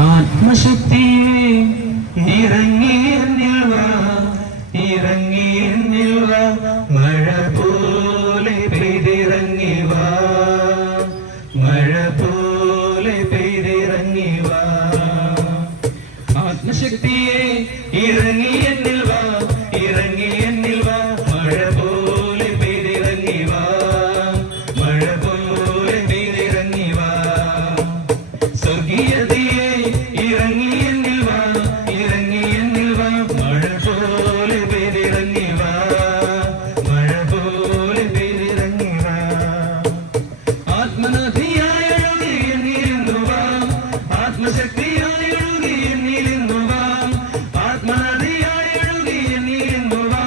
ആത്മശക്തിയെ ഇറങ്ങി എന്നിൽ വാ, ഇറങ്ങി എന്നിൽ വാ, മഴ പോലെ പെയ്തിറങ്ങി വാ, മഴ പോലെ പെയ്തിറങ്ങി വാ. ആത്മശക്തിയെ ഇറങ്ങി എന്നിൽ വാ, ഇറങ്ങി എന്നിൽ വാ, മഴ പോലെ പെയ്തിറങ്ങി വാ, മഴ പോലെ പെയ്തിറങ്ങി വാ. സ്വർഗീയതയെ ഇറങ്ങി എന്നിൽ വാ, ഇറങ്ങി എന്നിൽ വാ, മഴ പോലെ പെയ്തിറങ്ങി വാ, മഴ പോലെ പെയ്തിറങ്ങി വാ. ആത്മനദിയായി ഒഴുകി എന്നിരുന്നു വാ, ആത്മശക്തിയായി ഒഴുകി എന്നിരുന്നു വാ, ആത്മനദിയായി ഒഴുകി എന്നിരുന്നു വാ,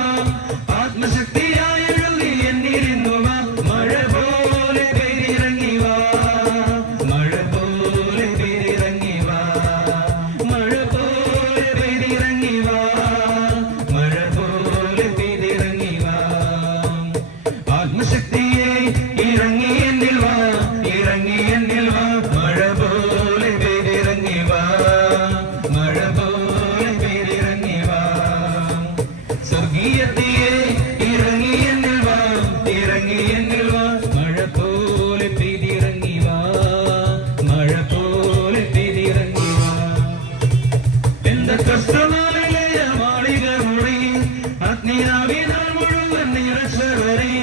ആത്മശക്തിയായി ഒഴുകി എന്നിരുന്നു വാ, മഴ പോലെ പെയ്തിറങ്ങി വാ, മഴ പോലെ പെയ്തിറങ്ങി വാ, മഴ പോലെ പെയ്തിറങ്ങി വാ, മഴ പോലെ പെയ്തിറങ്ങി വാ. ആത്മശക്തിയെ ഇറങ്ങി എന്നിൽ വാ, ഇറങ്ങി എന്നിൽ വാ, മഴ പോലെ പെയ്തിറങ്ങി വാ, മഴ പോലെ പെയ്തിറങ്ങി വാ. സ്വർഗീയതയെ ഇറങ്ങി എന്നിൽ വാ, ഇറങ്ങി എന്നിൽ വാ, മഴ പോലെ പെയ്തിറങ്ങി വാ, മഴ പോലെ പെയ്തിറങ്ങി വാ. പെന്തക്കോസ്തനാളിലെ മാളിക മുറി അഗ്നിനാവിനാൽ മുഴുവൻ നിറച്ചവരെ,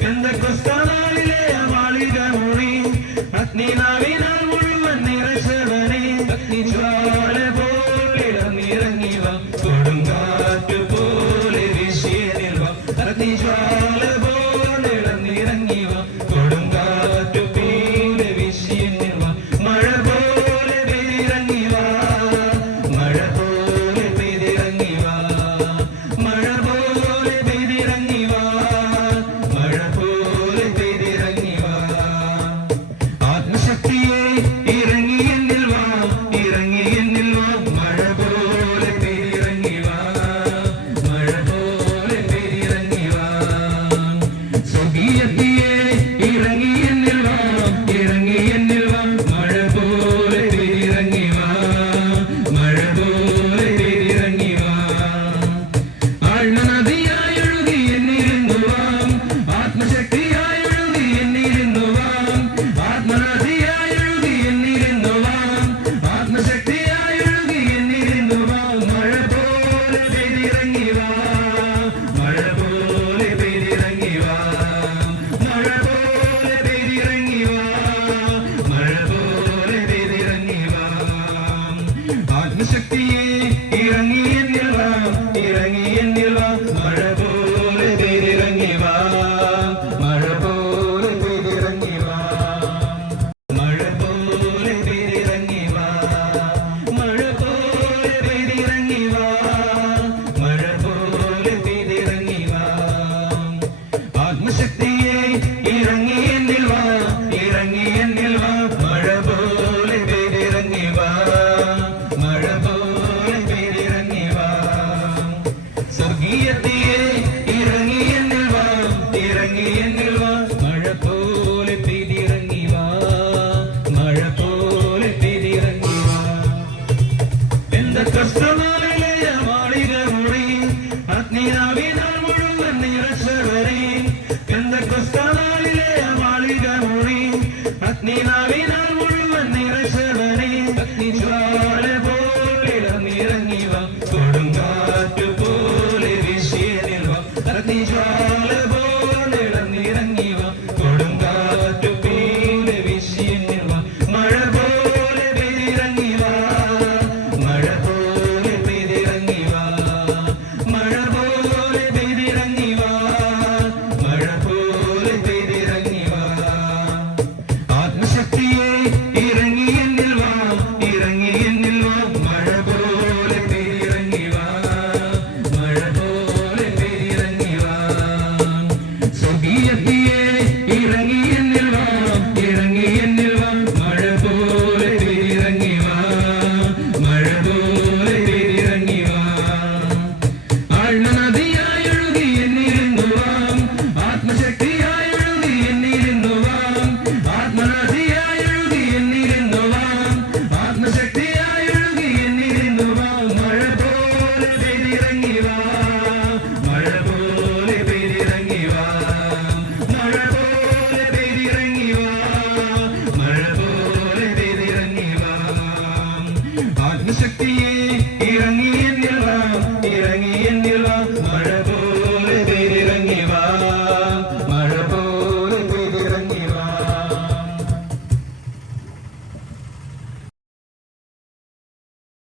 പെന്തക്കോസ്തനാളിലെ മാളിക മുറി അഗ്നിനാവിനാൽ മുഴുവൻ നിറച്ചവരെ, അഗ്നിജ്വാല പോലെ ഇറങ്ങി വാ, കൊടുങ്കാറ്റ് പോലെ വീശിയെന്നിൽ വാ, അഗ്നിജ്വാല പോലെ ഇറങ്ങി വാ, കൊടുങ്കാറ്റ് പോലെ വീശിയെന്നിൽ വാ, മഴ പോലെ പെയ്തിറങ്ങി വാ, മഴ പോലെ പെയ്തിറങ്ങി വാ, മഴ പോലെ പെയ്തിറങ്ങി വാ, മഴ പോലെ പെയ്തിറങ്ങി വാ. ആത്മശക്തിയെ ഇറങ്ങി എന്നിൽ വാ, ഇറങ്ങി എന്നിൽ വാ, മഴ പോലെ പെയ്തിറങ്ങി വാ, മഴ പോലെ പെയ്തിറങ്ങി വാ. സ്വർഗീയതയെ ഇറങ്ങി എന്നിൽ വാ, ഇറങ്ങി എന്നിൽ വാ, മഴ പോലെ പെയ്തിറങ്ങി വാ, മഴ പോലെ പെയ്തിറങ്ങി വാ. ആഴ്മനദിയായി ഒഴുകി എന്നിരുന്നു വാ, ആത്മശക്തിയായി ഒഴുകി എന്നിരുന്നു വാ, ആത്മനദിയായി ഒഴുകി എന്നിരുന്നു വാ, ആത്മശക്തിയായി ഒഴുകി എന്നിരുന്നു വാ, മഴ പോലെ പെയ്തിറങ്ങി വാ, മഴ പോലെ പെയ്തിറങ്ങി വാ, മഴ പോലെ പെയ്തിറങ്ങി വാ, മഴ പോലെ പെയ്തിറങ്ങി വാ. ആത്മശക്തിയെ ഇറങ്ങി എന്നിൽ വാ, ഇറങ്ങി എന്നിൽ വാ, മഴ പോലെ പെയ്തിറങ്ങി വാ, മഴ പോലെ പെയ്തിറങ്ങി വാ, മഴ പോലെ പെയ്തിറങ്ങി വാ, മഴ പോലെ പെയ്തിറങ്ങി വാ, മഴ പോലെ പെയ്തിറങ്ങി വാ. ആത്മശക്തിയെ ഇറങ്ങി എന്നിൽ വാ, ഇറങ്ങി എന്നിൽ വാ, മഴ പോലെ പെയ്തിറങ്ങി വാ, മഴ പോലെ ശക്തിയെ